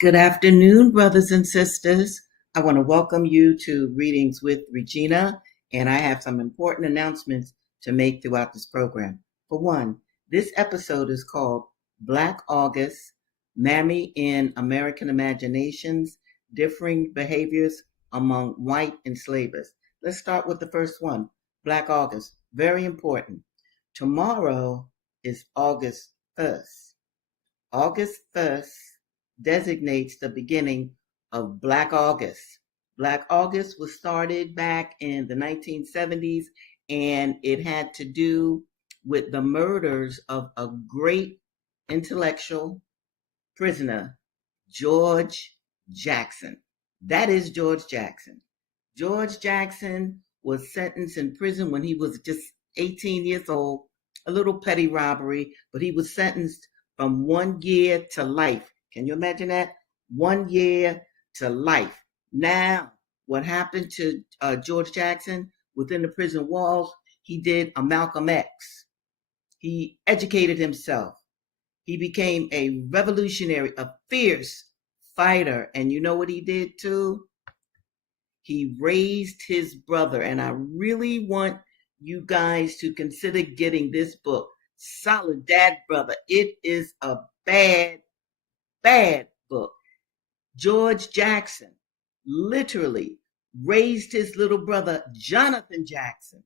Good afternoon, brothers and sisters. I want to welcome you to Readings with Regina, and I have some important announcements to make throughout this program. For one, this episode is called Black August, Mammy in American Imaginations, Differing Behaviors Among White Enslavers. Let's start with the first one, Black August. Very important. Tomorrow is August 1st. August 1st designates the beginning of Black August. Black August was started back in the 1970s, and it had to do with the murders of a great intellectual prisoner, George Jackson. That is George Jackson. George Jackson was sentenced in prison when he was just 18 years old, a little petty robbery, but he was sentenced from 1 year to life. Can you imagine that? 1 year to life. Now, what happened to George Jackson within the prison walls? He did a Malcolm X. He educated himself. He became a revolutionary, a fierce fighter. And you know what he did too? He raised his brother. And I really want you guys to consider getting this book, Solid Dad Brother. It is a bad, bad book. George Jackson literally raised his little brother, Jonathan Jackson,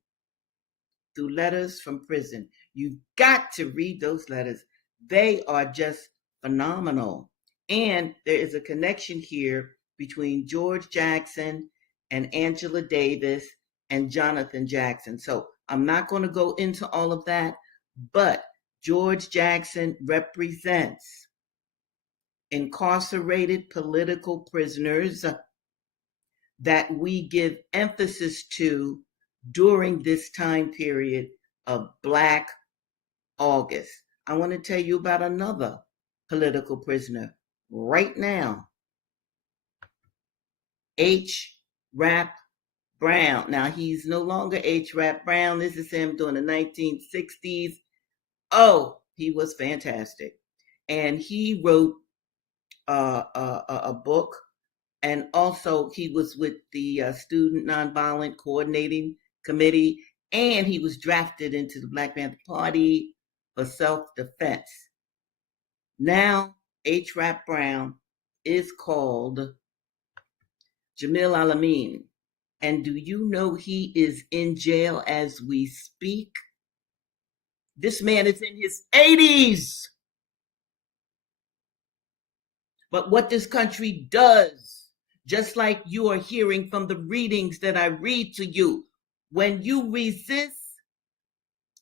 through letters from prison. You've got to read those letters. They are just phenomenal. And there is a connection here between George Jackson and Angela Davis and Jonathan Jackson. So I'm not going to go into all of that, but George Jackson represents incarcerated political prisoners that we give emphasis to during this time period of Black August. I want to tell you about another political prisoner right now, H. Rap Brown. Now, he's no longer H. Rap Brown. This is him during the 1960s. Oh, he was fantastic. And he wrote a book, and also he was with the Student Nonviolent Coordinating Committee, and he was drafted into the Black Panther Party for self-defense. Now, H. Rap Brown is called Jamil Alameen. And do you know he is in jail as we speak? This man is in his 80s. But what this country does, just like you are hearing from the readings that I read to you, when you resist,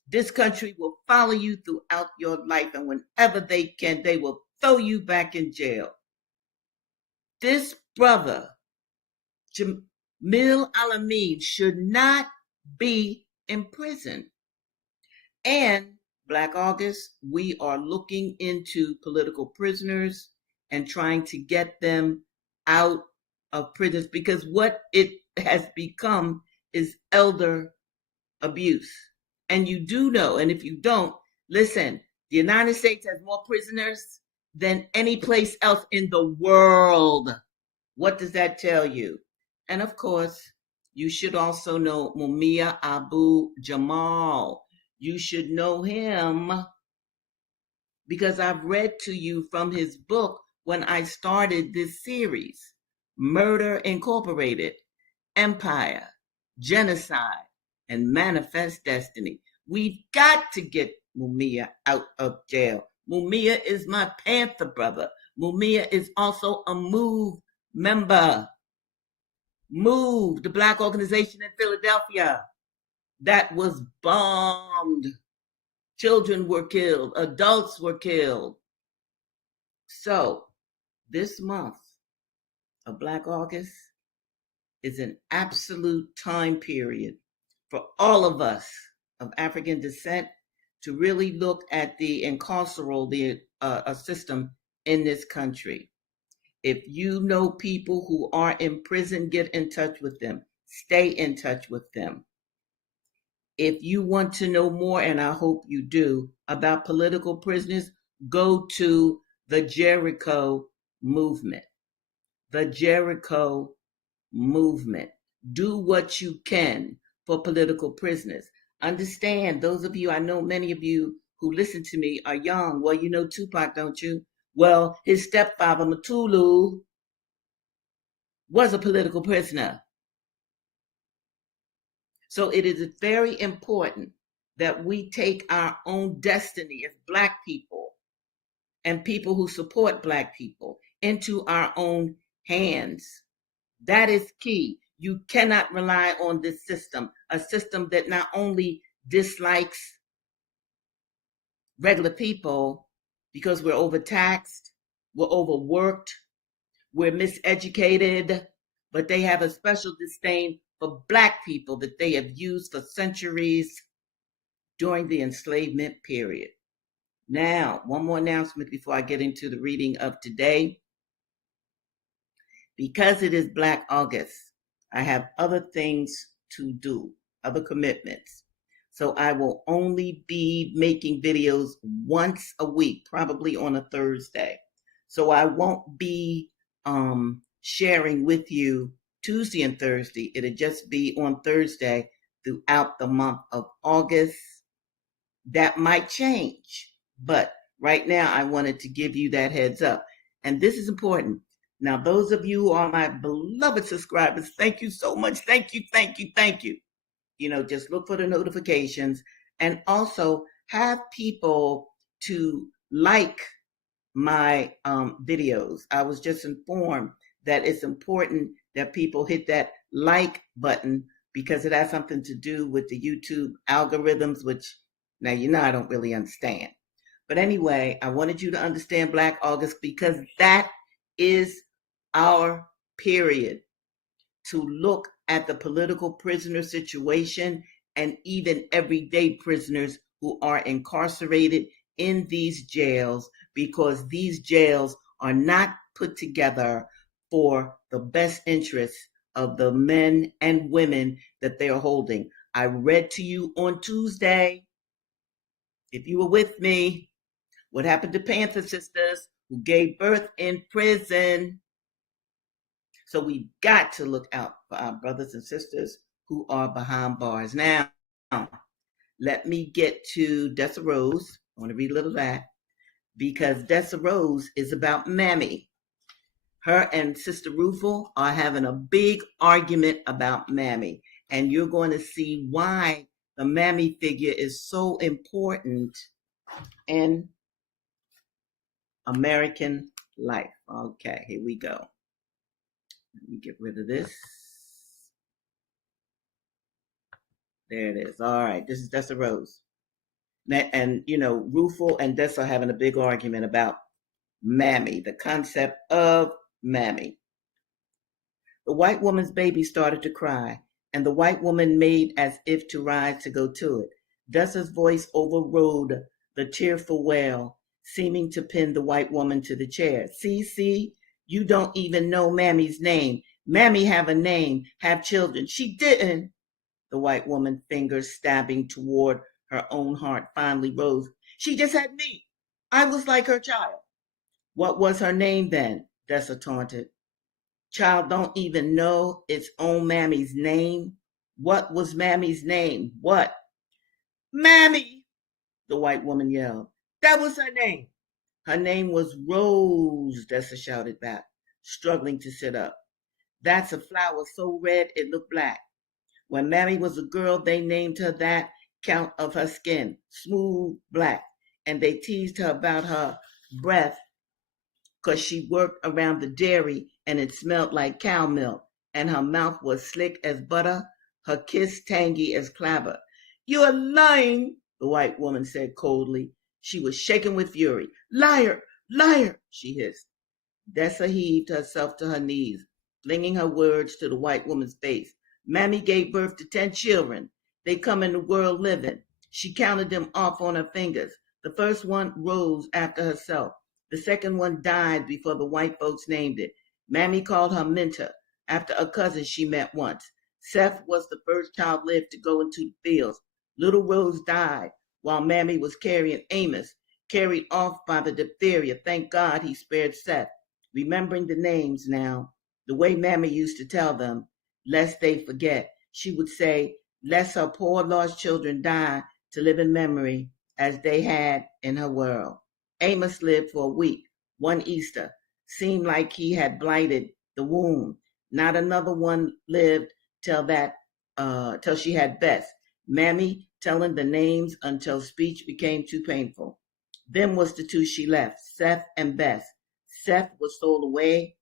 this country will follow you throughout your life. And whenever they can, they will throw you back in jail. This brother, Jamil Alameen, should not be in prison. And Black August, we are looking into political prisoners and trying to get them out of prisons, because what it has become is elder abuse. And you do know, and if you don't, listen, the United States has more prisoners than any place else in the world. What does that tell you? And of course, you should also know Mumia Abu Jamal. You should know him because I've read to you from his book when I started this series, Murder Incorporated, Empire, Genocide, and Manifest Destiny. We've got to get Mumia out of jail. Mumia is my Panther brother. Mumia is also a MOVE member. MOVE, the Black organization in Philadelphia that was bombed. Children were killed, adults were killed. So, this month of Black August is an absolute time period for all of us of African descent to really look at the incarceral system in this country. If you know people who are in prison, get in touch with them. Stay in touch with them. If you want to know more, and I hope you do, about political prisoners, go to the Jericho movement, the Jericho movement. Do what you can for political prisoners. Understand, those of you, I know many of you who listen to me are young. Well, you know Tupac, don't you? Well, his stepfather, Matulu, was a political prisoner. So it is very important that we take our own destiny as Black people and people who support Black people into our own hands. That is key. You cannot rely on this system, a system that not only dislikes regular people because we're overtaxed, we're overworked, we're miseducated, but they have a special disdain for Black people that they have used for centuries during the enslavement period. Now, one more announcement before I get into the reading of today. Because it is Black August, I have other things to do, other commitments. So I will only be making videos once a week, probably on a Thursday. So I won't be sharing with you Tuesday and Thursday. It'll just be on Thursday throughout the month of August. That might change, but right now I wanted to give you that heads up. And this is important. Now, those of you who are my beloved subscribers, thank you so much. Thank you, thank you, thank you. Just look for the notifications and also have people to like my videos. I was just informed that it's important that people hit that like button because it has something to do with the YouTube algorithms, which now I don't really understand. But anyway, I wanted you to understand Black August because that is our period to look at the political prisoner situation and even everyday prisoners who are incarcerated in these jails because these jails are not put together for the best interests of the men and women that they are holding. I read to you on Tuesday, if you were with me, what happened to Panther sisters who gave birth in prison. So we've got to look out for our brothers and sisters who are behind bars. Now, let me get to Dessa Rose. I want to read a little of that because Dessa Rose is about Mammy. Her and Sister Rufel are having a big argument about Mammy, and you're going to see why the Mammy figure is so important in American life. Okay, here we go. Let me get rid of this. There it is. All right, this is Dessa Rose. And, Rufel and Dessa are having a big argument about Mammy, the concept of Mammy. The white woman's baby started to cry, and the white woman made as if to rise to go to it. Dessa's voice overrode the tearful wail, seeming to pin the white woman to the chair. See, you don't even know Mammy's name. Mammy have a name, have children. She didn't. The white woman's fingers stabbing toward her own heart finally rose. She just had me. I was like her child. What was her name then? Dessa taunted. Child don't even know its own Mammy's name. What was Mammy's name? What? Mammy, the white woman yelled. That was her name. Her name was Rose, Dessa shouted back, struggling to sit up. That's a flower so red it looked black. When Mammy was a girl, they named her that count of her skin, smooth black, and they teased her about her breath because she worked around the dairy and it smelled like cow milk, and her mouth was slick as butter, her kiss tangy as clabber. You're lying, the white woman said coldly. She was shaking with fury. Liar, liar, she hissed. Dessa heaved herself to her knees, flinging her words to the white woman's face. Mammy gave birth to 10 children. They come in the world living. She counted them off on her fingers. The first one rose after herself. The second one died before the white folks named it. Mammy called her Minta after a cousin she met once. Seth was the first child lived to go into the fields. Little Rose died while Mammy was carrying Amos, carried off by the diphtheria. Thank God he spared Seth. remembering the names now, the way Mammy used to tell them, lest they forget. She would say, lest her poor lost children die to live in memory as they had in her world. Amos lived for a week, one Easter. Seemed like he had blighted the womb. Not another one lived till till she had Bess. Mammy telling the names until speech became too painful. Them was the two she left, Seth and Bess. Seth was stole away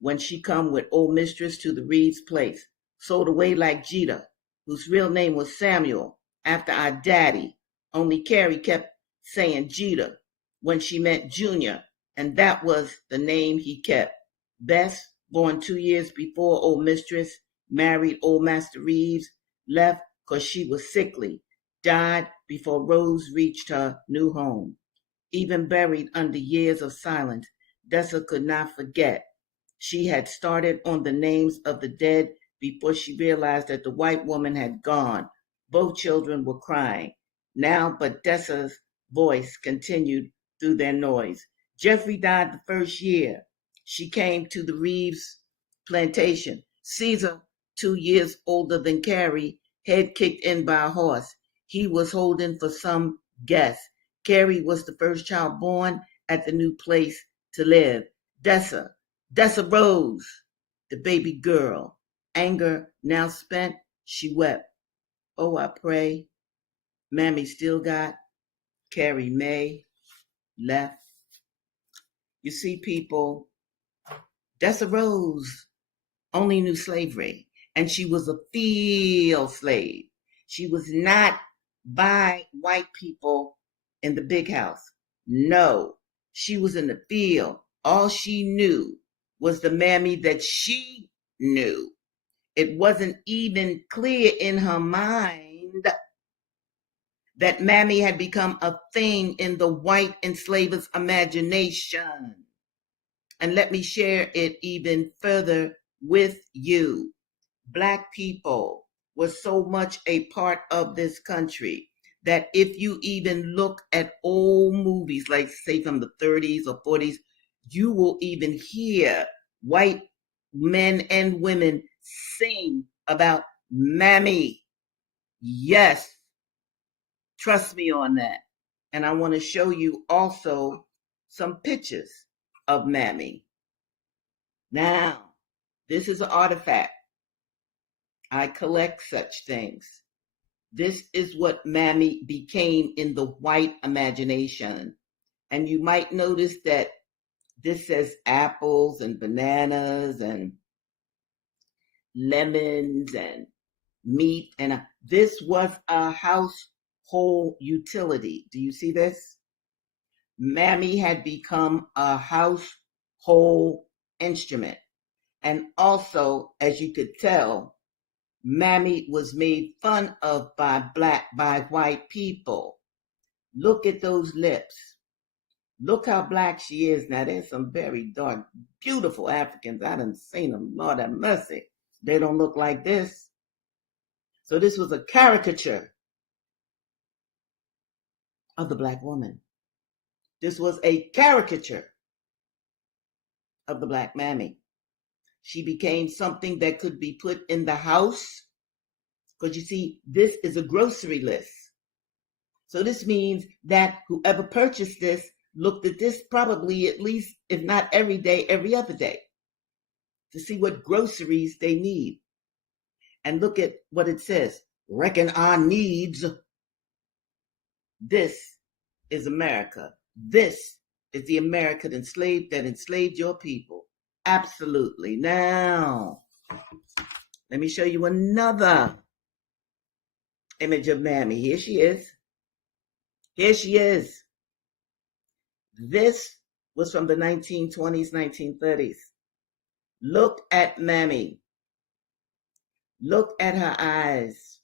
when she come with old mistress to the Reed's place. Sold away like Jeter, whose real name was Samuel, after our daddy. Only Carrie kept saying Jeter when she meant Junior, and that was the name he kept. Bess, born 2 years before old mistress, married old Master Reeves, left 'cause she was sickly, died before Rose reached her new home. Even buried under years of silence, Dessa could not forget. She had started on the names of the dead before she realized that the white woman had gone. Both children were crying. Now, but Dessa's voice continued through their noise. Jeffrey died the first year. She came to the Reeves plantation. Caesar, 2 years older than Carrie, head kicked in by a horse. He was holding for some guest. Carrie was the first child born at the new place to live. Dessa Rose, the baby girl. Anger now spent, she wept. Oh, I pray Mammy still got Carrie May left. You see, people, Dessa Rose only knew slavery, and she was a field slave. She was not by white people in the big house. No, she was in the field. All she knew was the Mammy that she knew. It wasn't even clear in her mind that Mammy had become a thing in the white enslaver's imagination. And let me share it even further with you. Black people were so much a part of this country that if you even look at old movies, like say from the 30s or 40s, you will even hear white men and women sing about Mammy. Yes, trust me on that. And I want to show you also some pictures of Mammy. Now, this is an artifact. I collect such things. This is what Mammy became in the white imagination. And you might notice that this says apples and bananas and lemons and meat. And this was a household utility. Do you see this? Mammy had become a household instrument. And also, as you could tell, Mammy was made fun of by white people. Look at those lips. Look how black she is. Now, there's some very dark, beautiful Africans. I done seen them. Lord have mercy. They don't look like this. So this was a caricature of the black woman. This was a caricature of the black Mammy. She became something that could be put in the house. Because you see, this is a grocery list. So this means that whoever purchased this looked at this probably at least, if not every day, every other day, to see what groceries they need. And look at what it says. Reckon our needs. This is America. This is the America that enslaved your people. Absolutely. Now, let me show you another image of Mammy. Here she is. Here she is. This was from the 1920s, 1930s. Look at Mammy. Look at her eyes.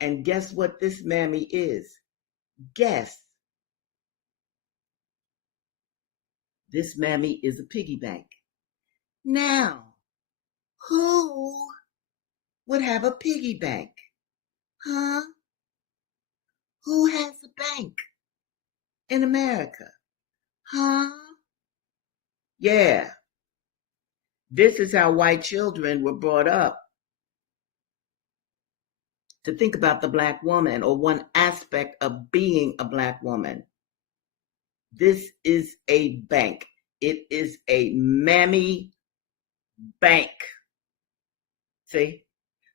And guess what this Mammy is? Guess. This Mammy is a piggy bank. Now, who would have a piggy bank? Huh? Who has a bank in America? Huh? Yeah, this is how white children were brought up to think about the black woman or one aspect of being a black woman. This is a bank. It is a mammy bank. See?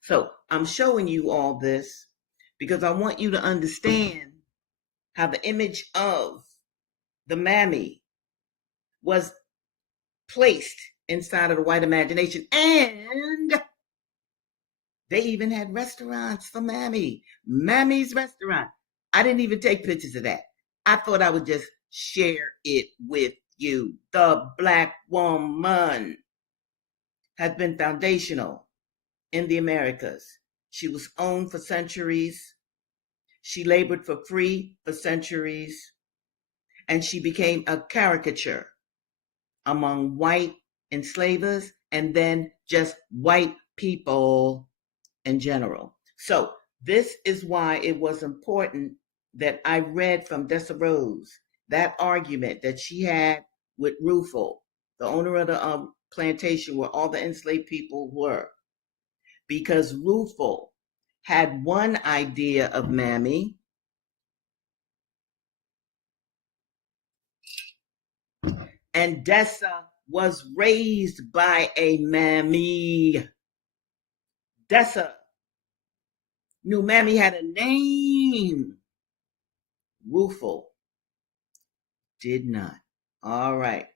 So I'm showing you all this because I want you to understand how the image of the mammy was placed inside of the white imagination. And they even had restaurants for Mammy. Mammy's restaurant. I didn't even take pictures of that. I thought I would just share it with you. The black woman has been foundational in the Americas. She was owned for centuries. She labored for free for centuries. And she became a caricature among white enslavers and then just white people in general. So this is why it was important that I read from Dessa Rose that argument that she had with Rufo, the owner of the plantation where all the enslaved people were, because Rufo had one idea of Mammy, and Dessa was raised by a Mammy. Dessa knew Mammy had a name. Rufo did not. All right.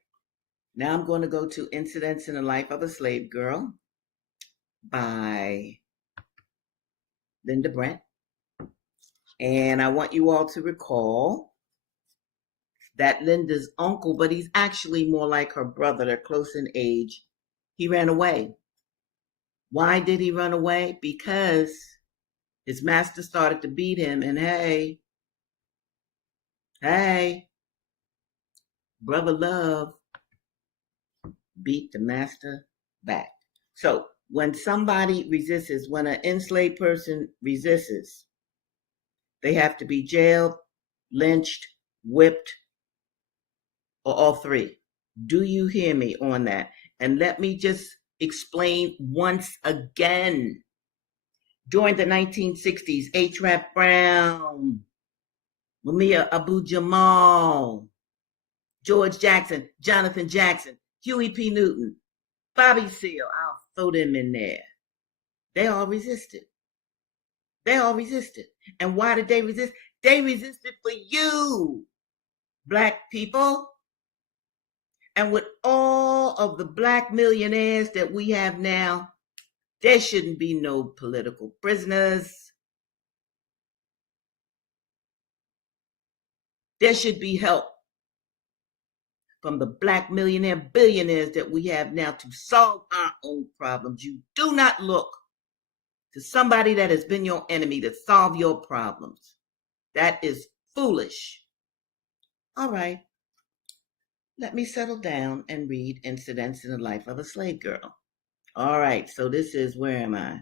Now I'm going to go to Incidents in the Life of a Slave Girl by Linda Brent. And I want you all to recall that Linda's uncle, but he's actually more like her brother, they're close in age, he ran away. Why did he run away? Because his master started to beat him, and hey, brother love beat the master back. So when somebody resists, when an enslaved person resists, they have to be jailed, lynched, whipped, or all three. Do you hear me on that? And let me just explain once again. During the 1960s, H. Rap Brown, Mumia Abu Jamal, George Jackson, Jonathan Jackson, Huey P. Newton, Bobby Seale, I'll throw them in there. They all resisted. They all resisted. And why did they resist? They resisted for you, black people. And with all of the black millionaires that we have now, there shouldn't be no political prisoners. There should be help from the black millionaire billionaires that we have now to solve our own problems. You do not look to somebody that has been your enemy to solve your problems. That is foolish. All right, let me settle down and read Incidents in the Life of a Slave Girl. All right, so this is, where am I?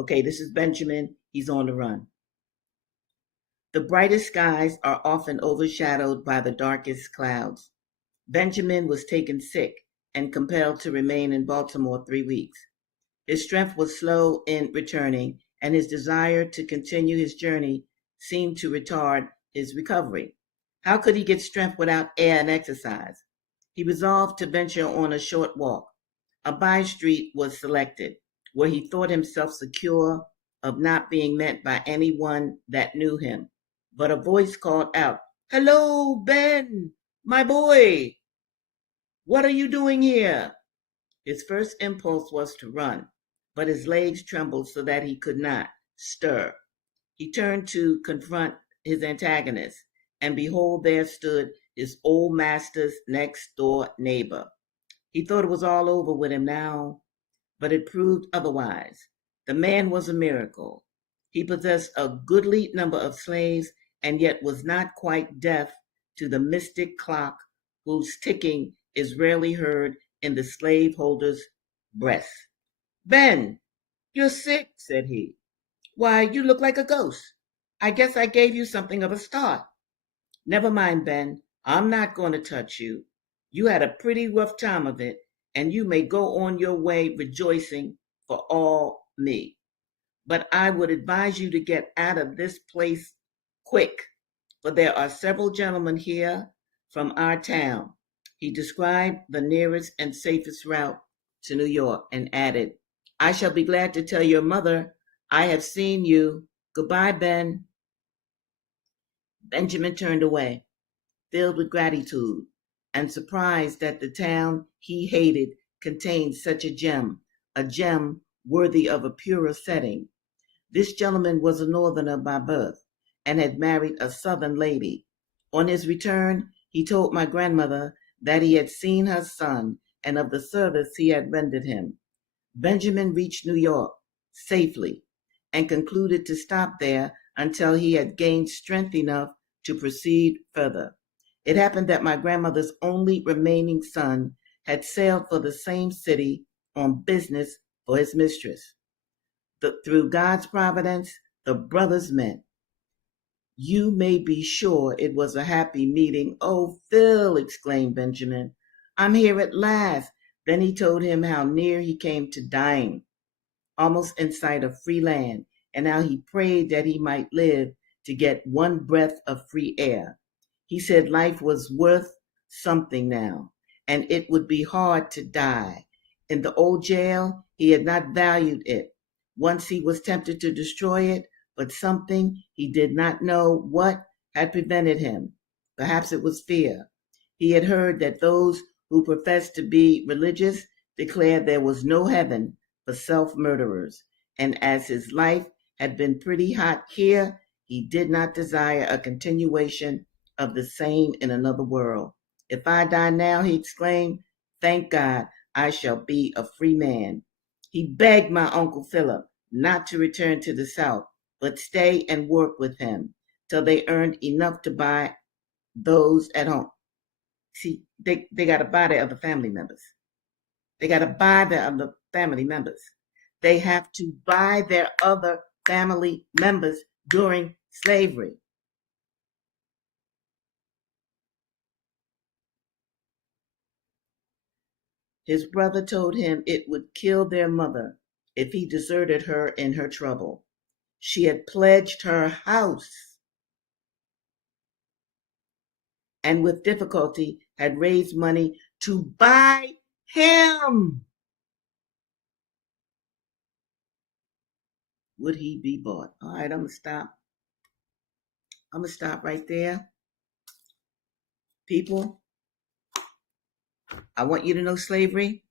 Okay, this is Benjamin. He's on the run. The brightest skies are often overshadowed by the darkest clouds. Benjamin was taken sick and compelled to remain in Baltimore 3 weeks. His strength was slow in returning, and his desire to continue his journey seemed to retard his recovery. How could he get strength without air and exercise? He resolved to venture on a short walk. A by street was selected, where he thought himself secure of not being met by anyone that knew him. But a voice called out, "Hello, Ben, my boy! What are you doing here?" His first impulse was to run, but his legs trembled so that he could not stir. He turned to confront his antagonist, and behold, there stood his old master's next door neighbor. He thought it was all over with him now, but it proved otherwise. The man was a miracle. He possessed a goodly number of slaves and yet was not quite deaf to the mystic clock whose ticking is rarely heard in the slaveholder's breast. "Ben, you're sick," said he. "Why, you look like a ghost. I guess I gave you something of a start." "Never mind, Ben. I'm not going to touch you. You had a pretty rough time of it, and you may go on your way rejoicing for all me. But I would advise you to get out of this place quick, for there are several gentlemen here from our town. He described the nearest and safest route to New York and added, I shall be glad to tell your mother I have seen you. Goodbye, Ben. Benjamin turned away, filled with gratitude and surprised that the town he hated contained such a gem worthy of a purer setting. This gentleman was a northerner by birth and had married a southern lady. On his return, he told my grandmother that he had seen her son and of the service he had rendered him. Benjamin reached New York safely and concluded to stop there until he had gained strength enough to proceed further. It happened that my grandmother's only remaining son had sailed for the same city on business for his mistress. Through God's providence, the brothers met. You may be sure it was a happy meeting. Oh, Phil, exclaimed Benjamin, I'm here at last. Then he told him how near he came to dying, almost in sight of free land, and how he prayed that he might live to get one breath of free air. He said life was worth something now, and it would be hard to die. In the old jail, he had not valued it. Once he was tempted to destroy it, but something he did not know what had prevented him. Perhaps it was fear. He had heard that those who professed to be religious declared there was no heaven for self-murderers, and as his life had been pretty hot here, he did not desire a continuation of the same in another world. If I die now, he exclaimed, thank God I shall be a free man. He begged my Uncle Philip not to return to the South, but stay and work with him till they earned enough to buy those at home. See, they got to buy their other family members. They got to buy their other family members. They have to buy their other family members during slavery. His brother told him it would kill their mother if he deserted her in her trouble. She had pledged her house and with difficulty had raised money to buy him. Would he be bought? All right, I'm going to stop. I'm going to stop right there. People, I want you to know slavery.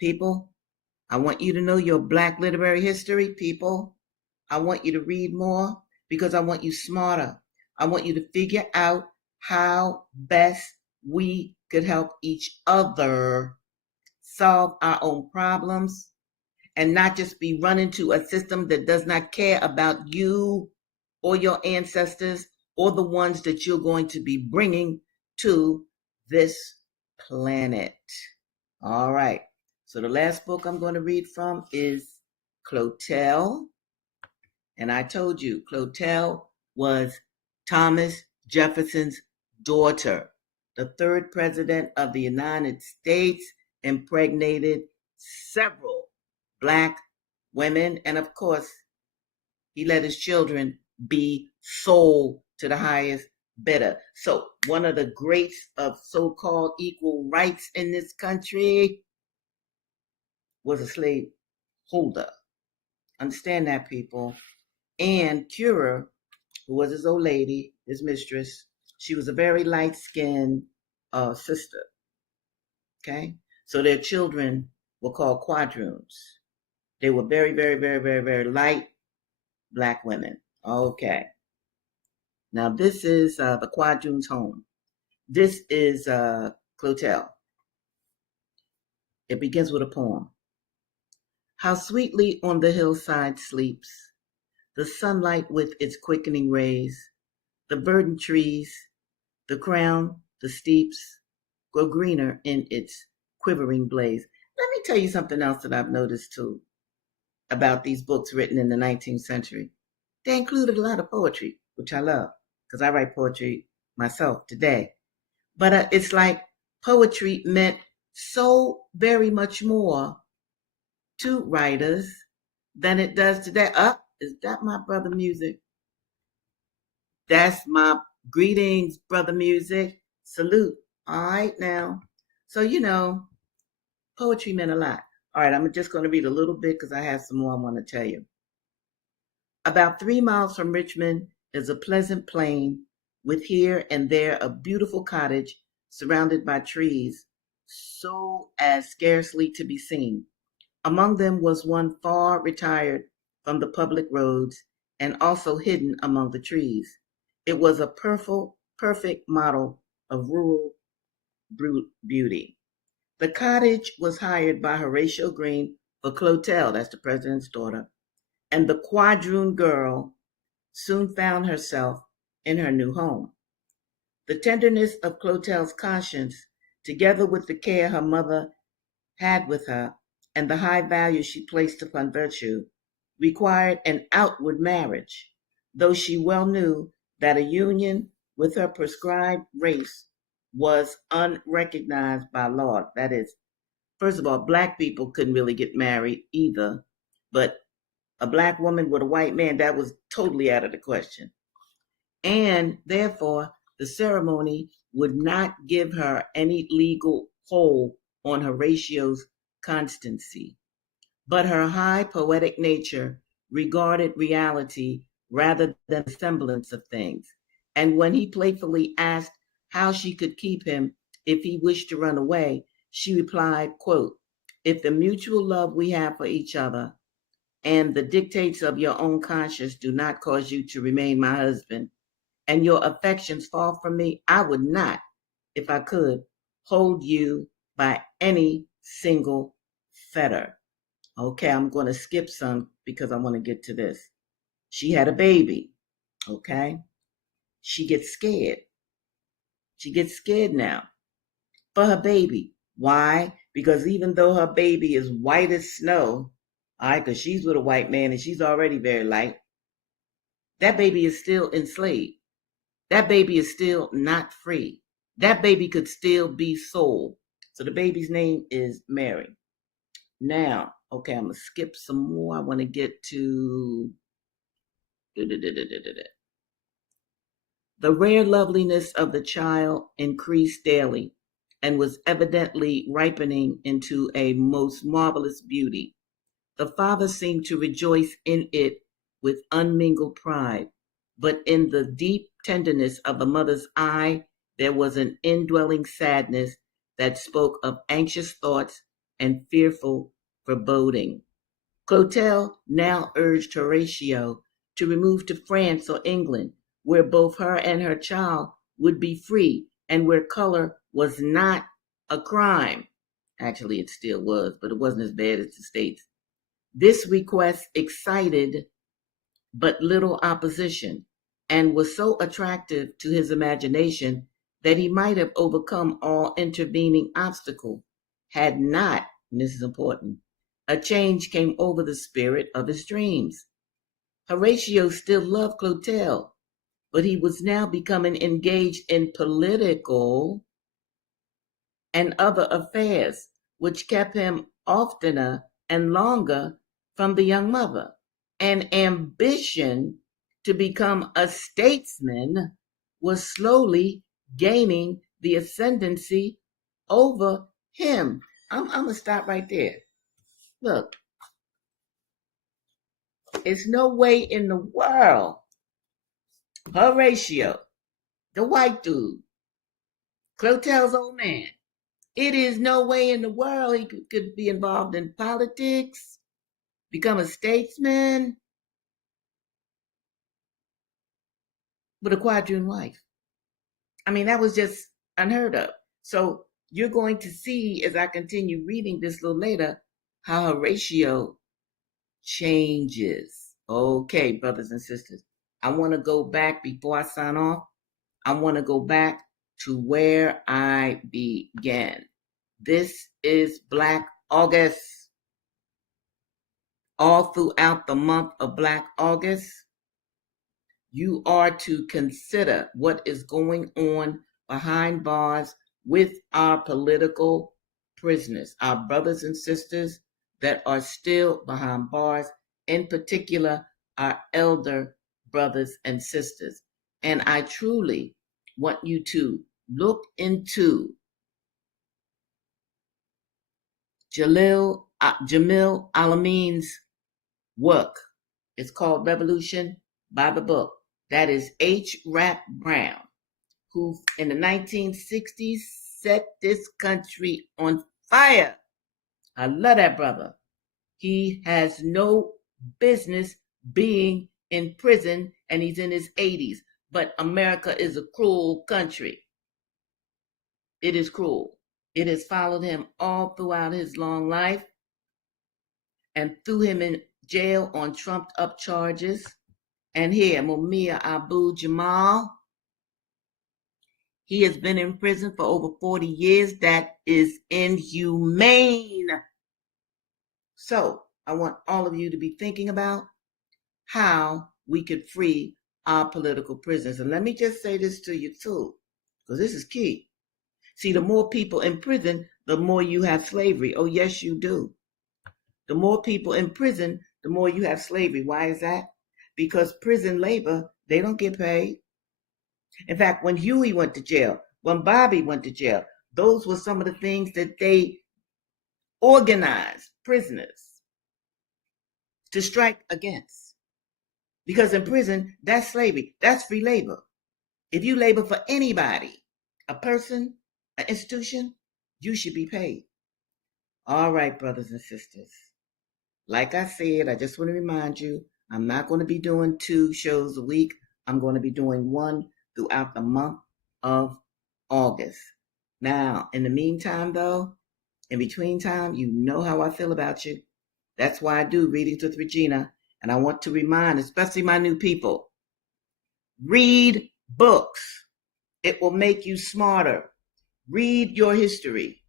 People, I want you to know your Black literary history. People, I want you to read more because I want you smarter. I want you to figure out how best we could help each other solve our own problems and not just be running to a system that does not care about you or your ancestors or the ones that you're going to be bringing to this planet. All right. So the last book I'm going to read from is Clotel. And I told you, Clotel was Thomas Jefferson's daughter. The third president of the United States impregnated several Black women. And of course, he let his children be sold to the highest bidder. So one of the greats of so-called equal rights in this country was a slave holder. Understand that, people. And Cura, who was his old lady, his mistress, she was a very light-skinned sister. Okay? So their children were called quadroons. They were very, very, very, very, very light Black women. Okay. Now this is the quadroon's home. This is Clotel. It begins with a poem. How sweetly on the hillside sleeps the sunlight with its quickening rays, the verdant trees, the crown, the steeps, grow greener in its quivering blaze. Let me tell you something else that I've noticed too about these books written in the 19th century. They included a lot of poetry, which I love because I write poetry myself today. But it's like Poetry meant so very much more to writers than it does today. Is that my brother music? That's my greetings, brother music. Salute. All right now. So, poetry meant a lot. All right, I'm just going to read a little bit because I have some more I want to tell you. About 3 miles from Richmond is a pleasant plain with here and there a beautiful cottage surrounded by trees, so as scarcely to be seen. Among them was one far retired from the public roads and also hidden among the trees. It was a perfect model of rural beauty. The cottage was hired by Horatio Green for Clotel, that's the president's daughter, and the quadroon girl soon found herself in her new home. The tenderness of Clotel's conscience, together with the care her mother had with her, and the high value she placed upon virtue, required an outward marriage, though she well knew that a union with her prescribed race was unrecognized by law. That is, first of all, black people couldn't really get married either, but a black woman with a white man, that was totally out of the question. And therefore, the ceremony would not give her any legal hold on Horatio's constancy. But her high poetic nature regarded reality rather than the semblance of things. And when he playfully asked how she could keep him if he wished to run away, she replied, quote, "If the mutual love we have for each other and the dictates of your own conscience do not cause you to remain my husband, and your affections fall from me, I would not, if I could, hold you by any single fetter." Okay, I'm going to skip some because I want to get to this. She had a baby. Okay. She gets scared. She gets scared now for her baby. Why? Because even though her baby is white as snow, all right, because she's with a white man and she's already very light, that baby is still enslaved. That baby is still not free. That baby could still be sold. So the baby's name is Mary. Now, okay, I'm going to skip some more. I want to get to the rare loveliness of the child increased daily and was evidently ripening into a most marvelous beauty. The father seemed to rejoice in it with unmingled pride, but in the deep tenderness of the mother's eye, there was an indwelling sadness that spoke of anxious thoughts and fearful foreboding. Clotel now urged Horatio to remove to France or England, where both her and her child would be free and where color was not a crime. Actually, it still was, but it wasn't as bad as the States. This request excited but little opposition and was so attractive to his imagination that he might have overcome all intervening obstacle had not, and this is important, a change came over the spirit of his dreams. Horatio still loved Clotel, but he was now becoming engaged in political and other affairs, which kept him oftener and longer from the young mother. An ambition to become a statesman was slowly gaining the ascendancy over him. I'm going to stop right there. Look, it's no way in the world Horatio, the white dude, Clotel's old man, it is no way in the world he could be involved in politics, become a statesman with a quadroon wife. I mean, that was just unheard of. So you're going to see as I continue reading this a little later how Horatio changes. Okay, brothers and sisters, I want to go back before I sign off. I want to go back to where I began. This is Black August. All throughout the month of Black August, you are to consider what is going on behind bars with our political prisoners, our brothers and sisters that are still behind bars, in particular, our elder brothers and sisters. And I truly want you to look into Jamil Alamein's work. It's called Revolution by the Book. That is H. Rap Brown, who in the 1960s set this country on fire. I love that brother. He has no business being in prison, and he's in his 80s. But America is a cruel country. It is cruel. It has followed him all throughout his long life and threw him in jail on trumped up charges. And here, Mumia Abu Jamal, he has been in prison for over 40 years. That is inhumane. So I want all of you to be thinking about how we could free our political prisoners. And let me just say this to you too, because this is key. See, the more people in prison, the more you have slavery. Oh, yes, you do. The more people in prison, the more you have slavery. Why is that? Because prison labor, they don't get paid. In fact, when Huey went to jail, when Bobby went to jail, those were some of the things that they organized prisoners to strike against. Because in prison, that's slavery. That's free labor. If you labor for anybody, a person, an institution, you should be paid. All right, brothers and sisters. Like I said, I just want to remind you, I'm not going to be doing 2 shows a week. I'm going to be doing 1 throughout the month of August. Now, in the meantime, though, in between time, you know how I feel about you. That's why I do Readings with Regina. And I want to remind, especially my new people, read books. It will make you smarter. Read your history.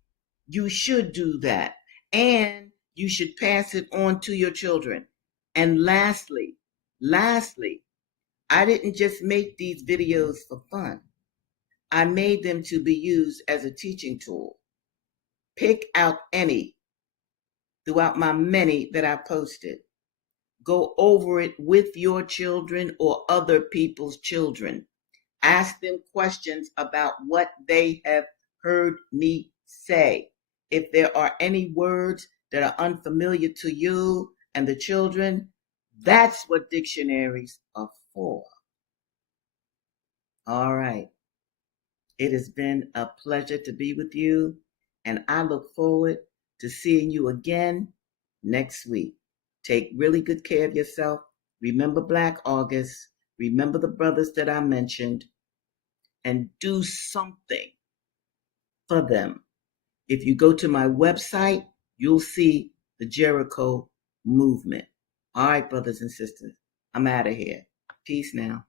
You should do that. And you should pass it on to your children. And lastly, I didn't just make these videos for fun. I made them to be used as a teaching tool. Pick out any throughout my many that I posted. Go over it with your children or other people's children. Ask them questions about what they have heard me say. If there are any words that are unfamiliar to you and the children, that's what dictionaries are for. All right. It has been a pleasure to be with you, and I look forward to seeing you again next week. Take really good care of yourself. Remember Black August. Remember the brothers that I mentioned, and do something for them. If you go to my website, you'll see the Jericho movement. All right, brothers and sisters, I'm out of here. Peace now.